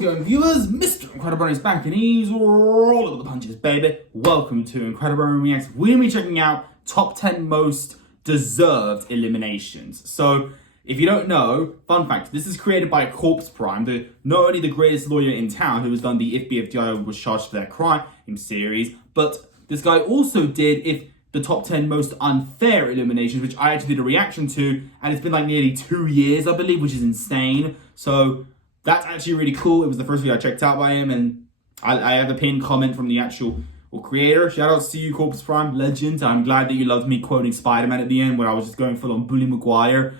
How's it going, viewers? Mr. Incredi-Brony is back and he's all over the punches, baby. Welcome to Incredi-Brony Reacts. We're going to be checking out top 10 most deserved eliminations. So, if you don't know, fun fact, this is created by Corpse Prime, not only the greatest lawyer in town who has done the If BFDI was charged for their crime series, but this guy also did the top 10 most unfair eliminations, which I actually did a reaction to, and it's been like nearly 2 years, I believe, which is insane. So that's actually really cool. It was the first video I checked out by him, and I have a pinned comment from the actual creator. Shout out to you, Corpus Prime, legend. I'm glad that you loved me quoting Spider-Man at the end, where I was just going full on Bully Maguire.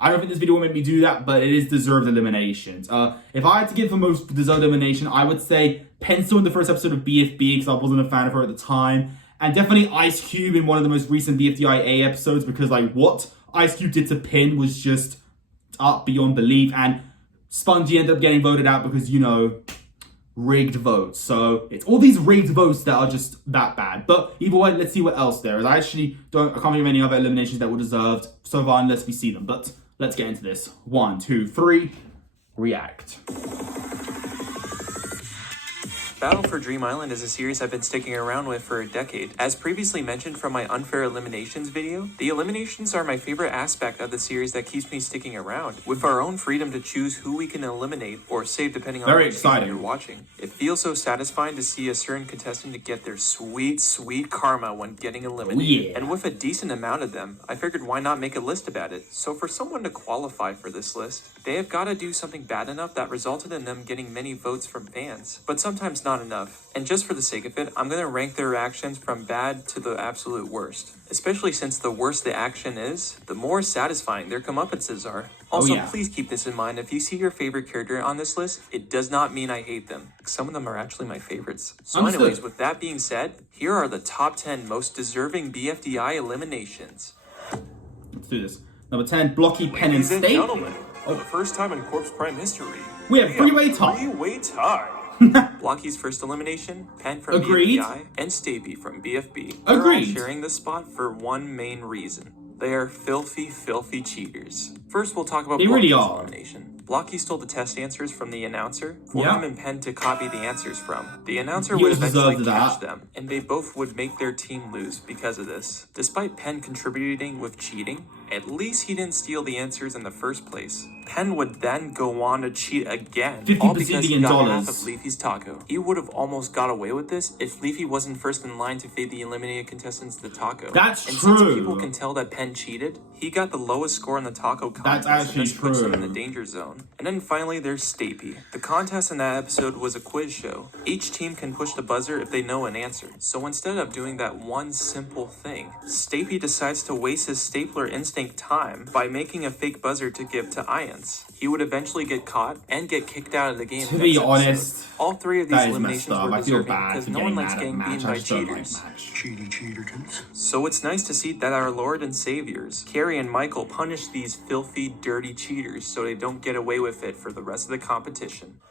I don't think this video will make me do that, but it is deserved eliminations. If I had to give the most deserved elimination, I would say Pencil in the first episode of BFB, because I wasn't a fan of her at the time. And definitely Ice Cube in one of the most recent BFDI episodes, because like what Ice Cube did to Pin was just up beyond belief. And Spongy ended up getting voted out because, you know, rigged votes. So it's all these rigged votes that are just that bad. But either way, let's see what else there is. I can't think of any other eliminations that were deserved so far unless we see them. But let's get into this. 1, 2, 3, react. Battle for Dream Island is a series I've been sticking around with for a decade. As previously mentioned from my unfair eliminations video, the eliminations are my favorite aspect of the series that keeps me sticking around. With our own freedom to choose who we can eliminate or save depending on what season you're watching. It feels so satisfying to see a certain contestant to get their sweet, sweet karma when getting eliminated. And with a decent amount of them, I figured why not make a list about it. So for someone to qualify for this list, they have got to do something bad enough that resulted in them getting many votes from fans. But sometimes not enough. And just for the sake of it, I'm going to rank their reactions from bad to the absolute worst. Especially since the worse the action is, the more satisfying their comeuppances are. Also, please keep this in mind. If you see your favorite character on this list, it does not mean I hate them. Some of them are actually my favorites. So anyways, with that being said, here are the top 10 most deserving BFDI eliminations. Let's do this. Number 10, Blocky, Pen, and Stapy. Gentlemen, for the first time in Corpse Prime history, we have three-way tie. Three-way tie. Blocky's first elimination, Pen from BFDI, and Stapy from BFB. They're all sharing the spot for one main reason. They are filthy, filthy cheaters. First, we'll talk about Blocky's elimination. Blocky stole the test answers from the announcer for him and Pen to copy the answers from. The announcer would eventually catch them, and they both would make their team lose because of this. Despite Pen contributing with cheating, at least he didn't steal the answers in the first place. Pen would then go on to cheat again, all because he got half of Leafy's taco. He would have almost got away with this if Leafy wasn't first in line to feed the eliminated contestants the taco. That's true. And since people can tell that Pen cheated, he got the lowest score in the taco contest and puts him in the danger zone. And then finally there's Stapy. The contest in that episode was a quiz show. Each team can push the buzzer if they know an answer. So instead of doing that one simple thing, Stapy decides to waste his stapler instinct time by making a fake buzzer to give to Ian. He would eventually get caught and get kicked out of the game. To be honest, all three of these eliminations were deserving because no one likes getting beaten by cheaters. So it's nice to see that our Lord and Saviors, Carrie and Michael, punish these filthy, dirty cheaters so they don't get away with it for the rest of the competition.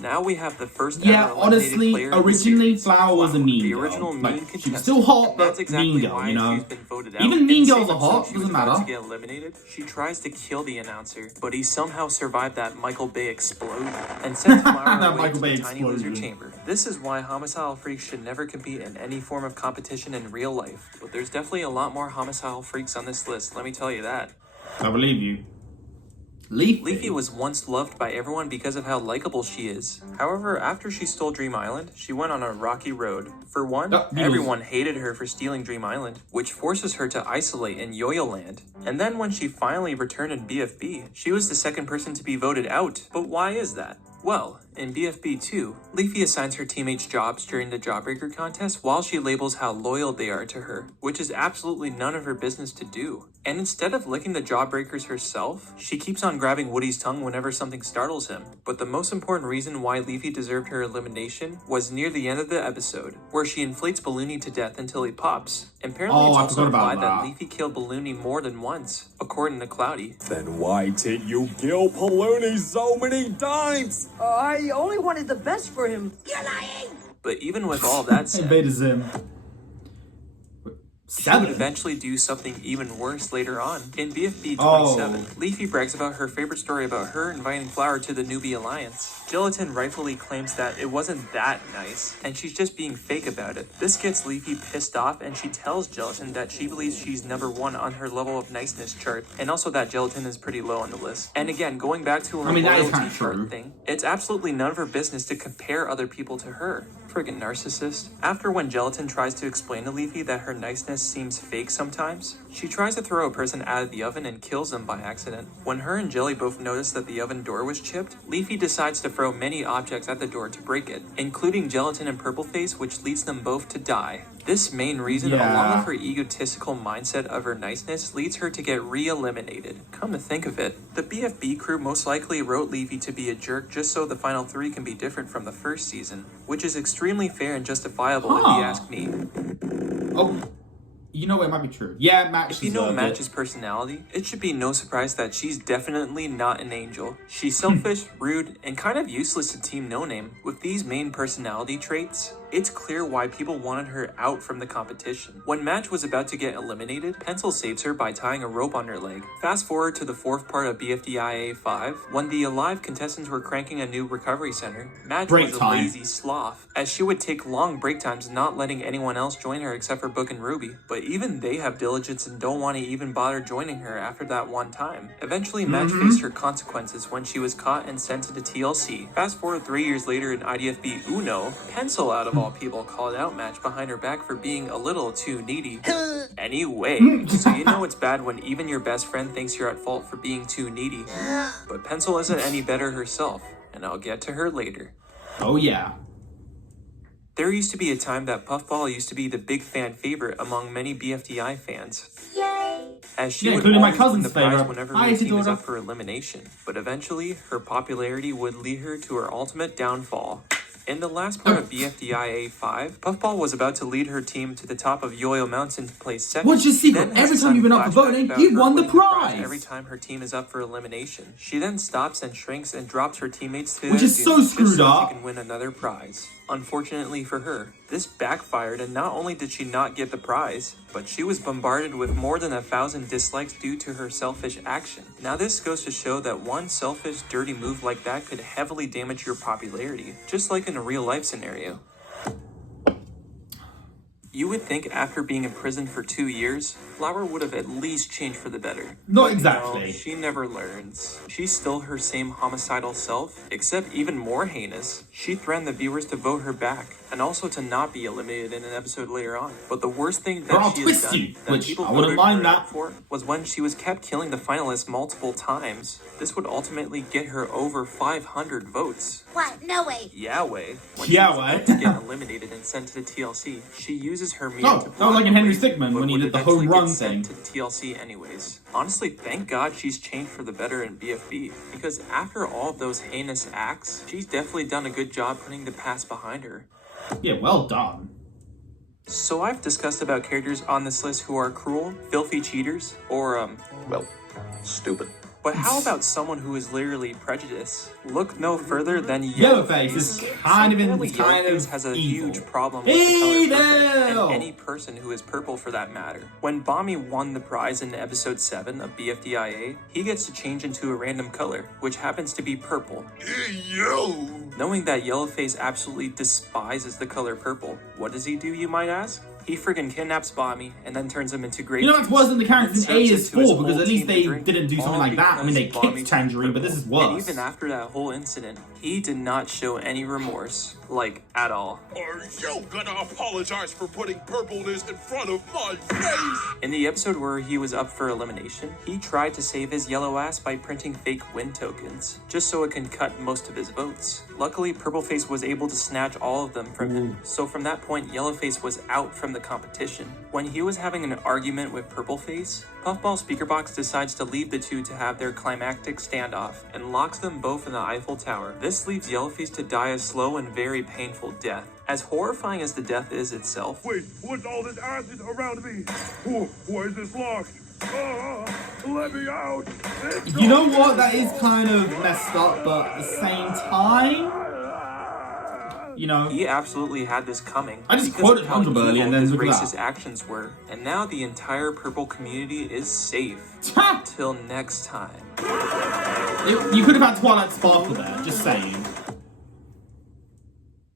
Now we have the first honestly, originally Flower was a mean girl. The original mean contestant. She was still hot, but that's exactly mean girl, why you know? She's been voted out. Even mean girls are hot, doesn't matter. To get eliminated, she tries to kill the announcer, but he somehow survived that Michael Bay explosion and sent Flower away to the tiny loser chamber. This is why homicidal freaks should never compete in any form of competition in real life. But there's definitely a lot more homicidal freaks on this list, let me tell you that. I believe you. Leafy was once loved by everyone because of how likable she is. However, after she stole Dream Island, she went on a rocky road. For one, everyone hated her for stealing Dream Island, which forces her to isolate in Yo-Yo Land. And then when she finally returned in BFB, she was the second person to be voted out. But why is that? Well, in BFB 2, Leafy assigns her teammates jobs during the Jawbreaker contest while she labels how loyal they are to her, which is absolutely none of her business to do. And instead of licking the Jawbreakers herself, she keeps on grabbing Woody's tongue whenever something startles him. But the most important reason why Leafy deserved her elimination was near the end of the episode, where she inflates Balloony to death until he pops. Apparently it's also implied that Leafy killed Balloony more than once, according to Cloudy. Then why did you kill Balloony so many times? I only wanted the best for him. You're lying! But even with all that said... She would 7? eventually do something even worse later on. In BFB 27, Oh. Leafy brags about her favorite story about her inviting Flower to the Newbie Alliance. Gelatin rightfully claims that it wasn't that nice, and she's just being fake about it. This gets Leafy pissed off, and she tells Gelatin that she believes she's number 1 on her level of niceness chart, and also that Gelatin is pretty low on the list. And again, going back to her I mean, that is loyalty kinda true. chart thing, it's absolutely none of her business to compare other people to her. Friggin' narcissist. After when Gelatin tries to explain to Leafy that her niceness seems fake sometimes, she tries to throw a person out of the oven and kills them by accident. When her and Jelly both notice that the oven door was chipped, Leafy decides to throw many objects at the door to break it, including Gelatin and Purpleface, which leads them both to die. This main reason, along with her egotistical mindset of her niceness, leads her to get re-eliminated. Come to think of it, the BFB crew most likely wrote Leafy to be a jerk just so the final 3 can be different from the first season, which is extremely fair and justifiable if you ask me. Oh, you know it might be true. Yeah, Match If you know deserved Match's personality, it should be no surprise that she's definitely not an angel. She's selfish, rude, and kind of useless to Team No Name. With these main personality traits, it's clear why people wanted her out from the competition. When Match was about to get eliminated, Pencil saves her by tying a rope on her leg. Fast forward to the 4th part of BFDI 5, when the Alive contestants were cranking a new recovery center, Match Break was a time. lazy sloth, as she would take long break times not letting anyone else join her except for Book and Ruby. But even they have diligence and don't want to even bother joining her after that one time. Eventually, Match faced her consequences when she was caught and sent to the TLC. Fast forward 3 years later in IDFB Uno, Pencil out of all people called out Match behind her back for being a little too needy. Anyway, so you know it's bad when even your best friend thinks you're at fault for being too needy. But Pencil isn't any better herself, and I'll get to her later. Oh yeah. There used to be a time that Puffball used to be the big fan favorite among many BFDI fans. As she would including my always win cousin's the prize favorite. whenever Hi, her team was Isadora. up for elimination. But eventually, her popularity would lead her to her ultimate downfall. In the last part of BFDI 5, Puffball was about to lead her team to the top of Yo-Yo Mountain to place second. What's your She secret? then has Every a time you've been up for flashback voting, about you've her won the winning prize. every time her team is up for elimination. She then stops and shrinks and drops her teammates to Which their is so doom just screwed so up. she can win another prize. Unfortunately for her, this backfired, and not only did she not get the prize, but she was bombarded with more than 1,000 dislikes due to her selfish action. Now this goes to show that one selfish, dirty move like that could heavily damage your popularity, just like in a real life scenario. You would think after being imprisoned for 2 years, Flower would have at least changed for the better. Not But exactly. No, she never learns. She's still her same homicidal self, except even more heinous. She threatened the viewers to vote her back, and also to not be eliminated in an episode later on. But the worst thing Or I'll that she has twist done, you, that which people I wouldn't voted mind her that. out for, was when she was kept killing the finalists multiple times. This would ultimately get her over 500 votes. What? No way. Yahweh. When Yahweh. she was about to get eliminated and sent to the TLC, she uses her meter Oh, to that was like in block Henry the Stickmin but when he would did the eventually home run get sent thing. to the TLC anyways. Honestly, thank God she's changed for the better in BFB, because after all of those heinous acts, she's definitely done a good job putting the past behind her. Yeah, well done. So I've discussed about characters on this list who are cruel, filthy cheaters, or Well, stupid. but how about someone who is literally prejudiced? Look no further than Yellowface is kind of Apparently, evil. has a huge problem with the color purple, Evil! and any person who is purple for that matter. When Bommy won the prize in episode 7 of BFDIA, he gets to change into a random color, which happens to be purple. Knowing that Yellowface absolutely despises the color purple, what does he do, you might ask? He friggin' kidnaps Bommy and then turns him into grape You know what's worse than the characters in A juice, is and serves it 4 to because his at least whole they team to didn't do drink, something like that. I mean, they because kicked Bommy's Tangerine, but this is worse. And even after that whole incident, he did not show any remorse, like, at all. Are you gonna apologize for putting purpleness in front of my face? In the episode where he was up for elimination, he tried to save his yellow ass by printing fake win tokens, just so it can cut most of his votes. Luckily, Purpleface was able to snatch all of them from him, so from that point, Yellowface was out from the competition. When he was having an argument with Purpleface, Puffball Speakerbox decides to leave the two to have their climactic standoff, and locks them both in the Eiffel Tower. This leaves Yellowface to die a slow and very painful death. As horrifying as the death is itself, Wait, what's all this acid around me? Why is this locked? Let me out! You know what? That is kind of messed up, but at the same time, you know. He absolutely had this coming. I just because quoted of how SpongeBob earlier and evil then his look at racist that. actions were. And now the entire purple community is safe. Till next time. You could have had Twilight Sparkle there, just saying.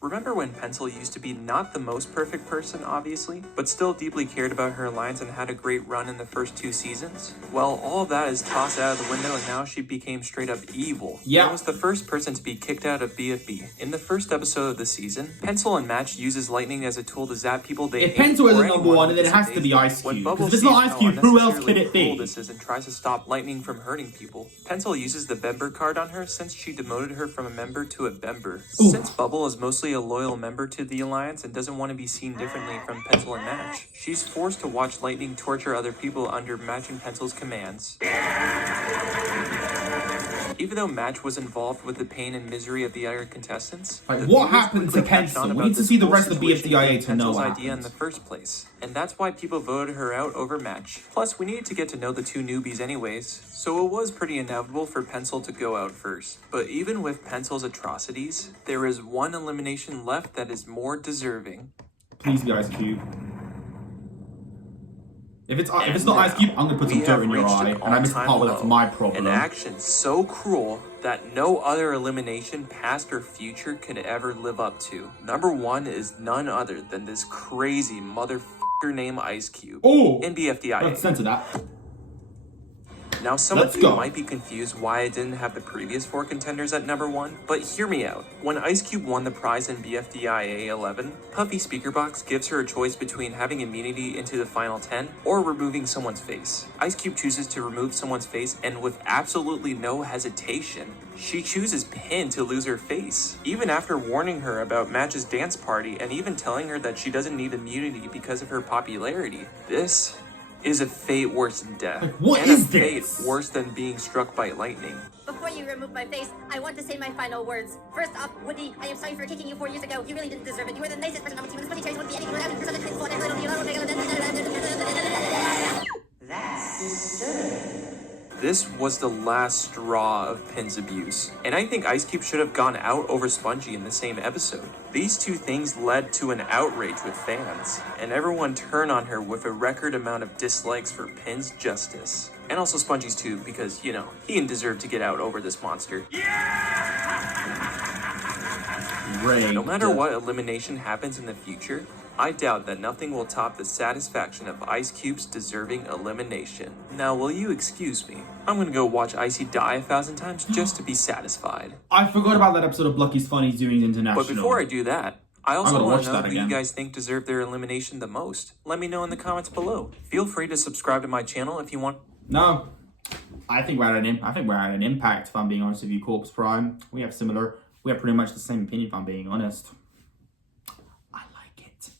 Remember when Pencil used to be not the most perfect person, obviously, but still deeply cared about her alliance and had a great run in the first 2 seasons? Well, all of that is tossed out of the window and now she became straight up evil. Yeah. And was the first person to be kicked out of BFB. In the first episode of the season, Pencil and Match uses lightning as a tool to zap people they If hate. Pencil or isn't number anyone one, who then it has to disobeys be them. Ice When Cube. Bubble Because if it's not sees Ice how Cube, who else could unnecessarily it be? cruel this is and tries to stop lightning from hurting people, Pencil uses the Bember card on her since she demoted her from a member to a Bember. Ooh. Since Bubble is mostly a loyal member to the Alliance and doesn't want to be seen differently from Pencil and Match, she's forced to watch Lightning torture other people under Match and Pencil's commands. Even though Match was involved with the pain and misery of the other contestants, Like, the what viewers happened to quickly catch Pencil? on We about need to this see the whole rest of situation BFDIA being to know Pencil's what idea in happened. the first place, and that's why people voted her out over Match. Plus, we needed to get to know the 2 newbies anyways, so it was pretty inevitable for Pencil to go out first. But even with Pencil's atrocities, there is one elimination left that is more deserving. Please be Ice Cube. If it's not And Ice Cube, I'm gonna put some we dirt have in your reached eye, an and I missed the part where that's all-time my low. problem. An action so cruel that no other elimination, past or future, could ever live up to. Number 1 is none other than this crazy motherfucker named Ice Cube Oh, in BFDI. let's censor that. Now, some of Let's you go. might be confused why I didn't have the previous 4 contenders at number 1, but hear me out. When Ice Cube won the prize in BFDIA 11, Puffy Speakerbox gives her a choice between having immunity into the final 10 or removing someone's face. Ice Cube chooses to remove someone's face, and with absolutely no hesitation, she chooses Pin to lose her face, even after warning her about Match's dance party and even telling her that she doesn't need immunity because of her popularity. This is a fate worse than death. Like, what and is a fate this? worse than being struck by lightning. Before you remove my face, I want to say my final words. First off, Woody, I am sorry for kicking you 4 years ago. You really didn't deserve it. You were the nicest person on the team. The Spongy Cherries wouldn't be anything without you. That's disturbing. This was the last straw of Pin's abuse, and I think Ice Cube should have gone out over Spongy in the same episode. These 2 things led to an outrage with fans, and everyone turned on her with a record amount of dislikes for Pin's justice. And also Spongy's too, because, you know, he didn't deserve to get out over this monster. Rigged. No matter what elimination happens in the future, I doubt that nothing will top the satisfaction of Ice Cube's deserving elimination. Now, will you excuse me? I'm gonna go watch Icy die 1,000 times just to be satisfied. I forgot about that episode of Blocky's Funnies doing international. But before I do that, I also gotta want watch to know that who again. you guys think deserved their elimination the most. Let me know in the comments below. Feel free to subscribe to my channel if you want. No, I think we're at an impact. If I'm being honest with you, Corpse Prime, we have pretty much the same opinion. If I'm being honest, I like it.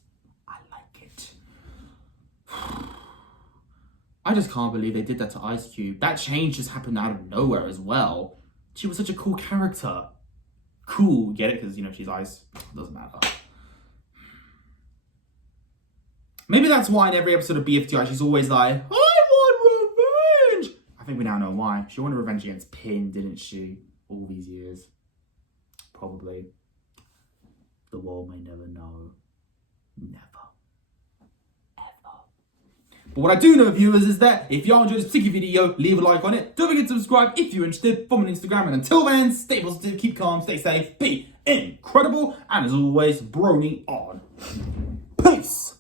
I just can't believe they did that to Ice Cube. That change just happened out of nowhere as well. She was such a cool character. Cool, get it? Because, you know, she's Ice. Doesn't matter. Maybe that's why in every episode of BFDI, she's always like, I want revenge! I think we now know why. She wanted revenge against Pin, didn't she? All these years. Probably. The world may never know. Never. But what I do know, viewers, is that if y'all enjoyed this particular video, leave a like on it. Don't forget to subscribe if you're interested. Follow me on Instagram. And until then, stay positive, keep calm, stay safe, be incredible. And as always, Brony on. Peace.